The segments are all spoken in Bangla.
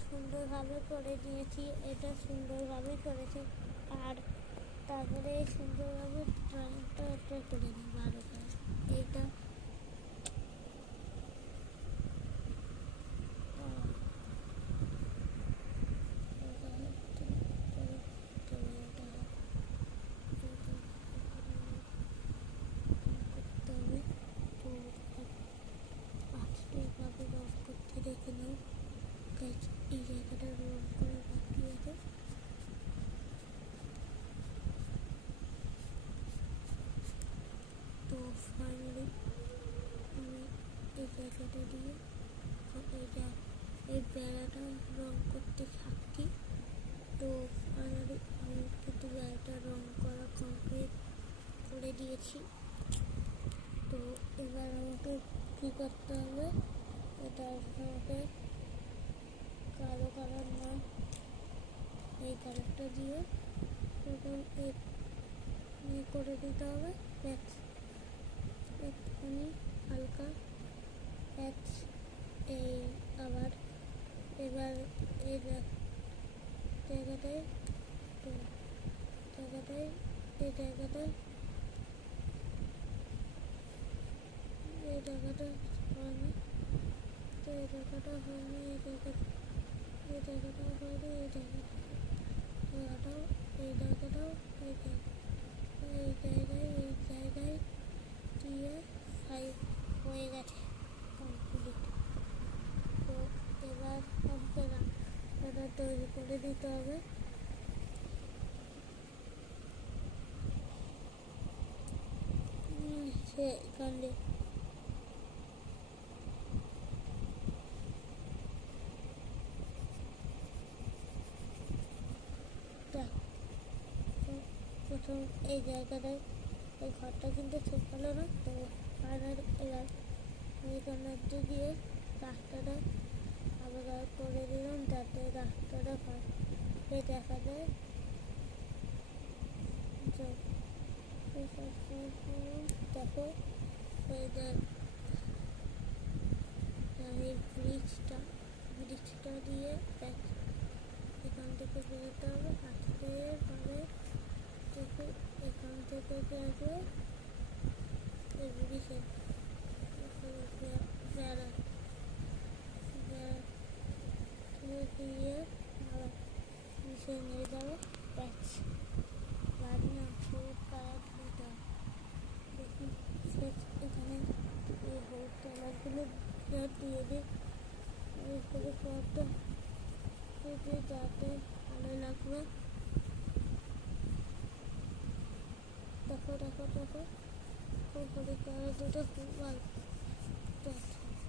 সুন্দরভাবে করে দিয়েছি, এটা সুন্দরভাবে করেছে। আর তারপরে সুন্দরভাবে ড্রয়িংটা এটা করে নিই ভালো করে। এইটা দেখে নাও এই জায়গাটা রং করে বাকি আছে। তো ফাইনালি আমি এই জায়গাটা দিয়ে এই বেড়াটা রং করতে থাকি। তো ফাইনালি আমি কিন্তু বেড়াটা রং করা কমপ্লিট করে দিয়েছি। তো এবার আমাকে কী করতে হবে, এটা আমাকে কালো কালার নয়, এই কালারটা দিয়ে তখন করে দিতে হবে। একটুখানি হালকা এই আবার এবার এই জায়গাটায় এই জায়গাটা হয়নি, তো এই জায়গাটা হয়নি, এই জায়গাটাও হয়নি, এই জায়গাটাও এই জায়গায় দিয়ে হয়ে গেছে কমপ্লিট। তো এবার আমাকে রাস্তাটা তৈরি করে দিতে হবে। সেখানে প্রথম এই জায়গাটায় এই ঘরটা কিন্তু ঠিক হলো না। তো ফাইনালি এবার এই কর্নারটি দিয়ে রাস্তাটা আবার করে দিলাম যাতে রাস্তাটা দেখা যায়। দেখো এই ব্রিজটা দিয়ে এখান থেকে বেরোতে হবে। আসতে পরে দেখো এখান থেকে আসবে এই ব্রিজে বেড়া দিয়ে আবার ব্রিজে নিয়ে যাবো। ব্যাস বাড়ি না হলুদ কালার দিতে হবে। দেখুন এখানে এই হলুদ কালারগুলো দিয়ে দিই পরটা যাতে ভালো লাগবে। দেখো হলুদ কালার দুটো খুব ভালো।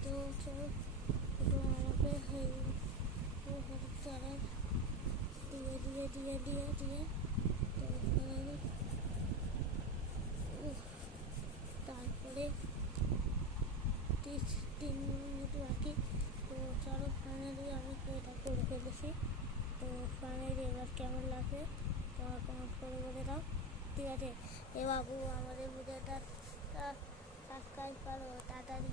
তো চলো আমাকে হলুদ কালার দিয়ে তো তারপরে 3 মিনিট বাকি। তো চলো ফাইনালি আমি এটা করে ফেলেছি। তো ফাইনালি এবার কেমন লাগে তোমার কমেন্ট করে বলে দাও, ঠিক আছে? এ বাবু আমাদের ভিডিওটা সাবস্ক্রাইব করো তাড়াতাড়ি।